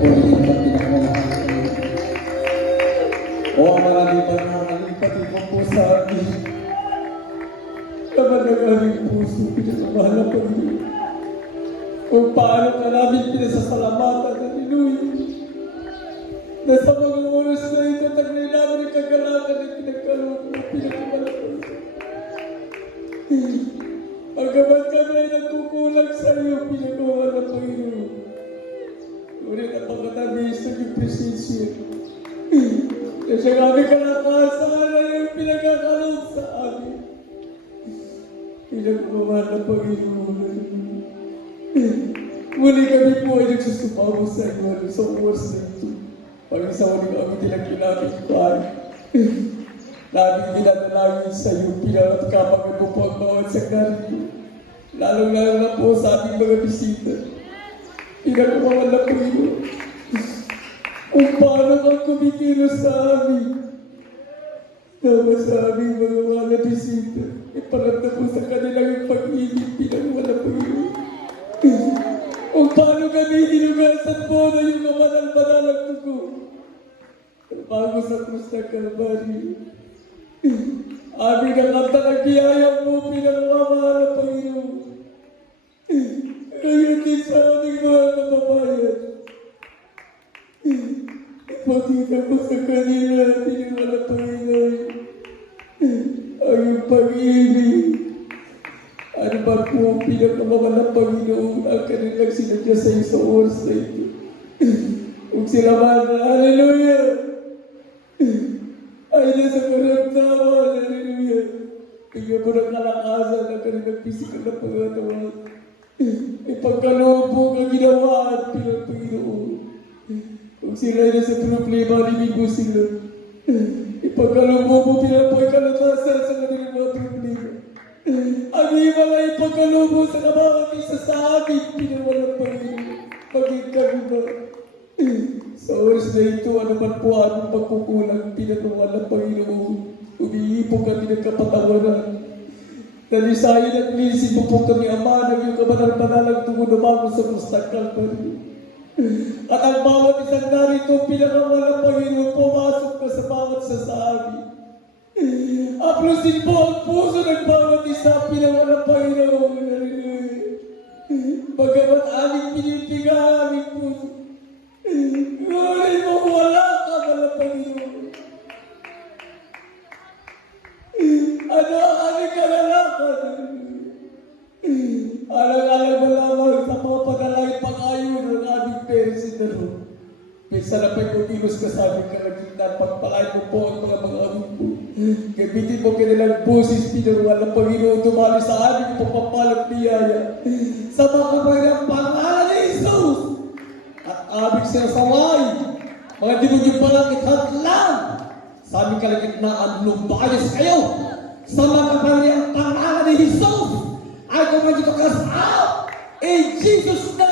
Ulitin ang pinakamalaki. O maraming pangalan, pati mo po sa akin. Laman ng aming puso, pinakamahal na Panginoon. Kung paano ka namin pinasasalamatan, hallelujah. Na sa mga oras na ito, taglay namin ang kagalakan na pinagkaloob mo, pinakamalaki. Pagkaman kami ay nagkukulang sa iyo, pinakamahal na Panginoon. Ngunit ang pagkatabi sa iyong presensya. Kasi kami kalakasan na yung pinagkakaloob sa amin. Pinagmamahal na Panginoon. Muli kami po ay nagsusupamo sa iyo sa oras na ito. Pag sa uling kami tinagkinamit tayo. Namin dinadalangin sa iyo, pinagkapagan mo po ang bawat sagnari. Lalong-lalo na po sa ating mga bisita. Pinagmamahal na Panginoon. Kung paano kang kumikilos sa amin. Tama sa aming mga mahal na bisita. Iparamdam mo sa kanilang yung pag-ibig, pinagmamahal na Panginoon. Kung paano kami hinugasan po na yung kamanal-banal ang tugo. Bago sa krus ng Kalbaryo. Aming nakanta ng biyaya mo, pinagmamahal na Panginoon. Ngayon din sa aming mga kababayan. Ipakita mo sa kanila, pinagmamahal na Panginoon. Ang iyong pag-ibig. Ano ba po ang pinakamahal na Panginoon ang kanilang sinadya sa iyo sa oras na ito? Kung sila man, hallelujah! Ay nasa karamdaman, hallelujah! Bigyan mo ng kalakasan ang kanilang physical na pagkatawa. Ipagkaloob mo ang ginawa at Panginoon. Kung sila ay nasa problema, limig mo sila. Ipagkaloob mo pinapoy kalatasan sa kanilang mga problema. Ang mga ipagkaloob mo sa kabawat isa sa amin, pinawalang Panginoon. Maging kami ba? Sa oras na ito, ano man po aming pagkukulang, pinagawalang Panginoon. Umiipong kami ng kapatawaran. Nalisayin at lisip mo po kami, Ama, ng iyong kabanal-banalang tungo naman sa krus ng Kalbaryo. At ang bawat isang narito, pinagawalang Panginoon, pumasok ka sa bawat isa sa amin. Aplusin po ang puso ng bawat isa, pinagawalang Panginoon. Bagamat aming pinipiga aming puso, ngunit mo wala ka pala, Panginoon. Ano ang aming kalalakan? Alang-alang na lamang sa mga panalangin pag-ayon ng aming Panginoon na Lord. Pisa na pa'y kumilos ka sa aming kalagitan, pagpalain mo po ang mga amin po. Gamitin mo kanilang boses, pinaruan ng Panginoon, tumali sa aming pagpapalang biyaya. Sa mga kapagayang pangalan ni Jesus! At aming sinasaway, mga demonyo palangit hatlang sa aming kalagitnaan, lumayas kayo sa mga kapagayang pangalan ni Jesus! I command you to cast out in Jesus' name!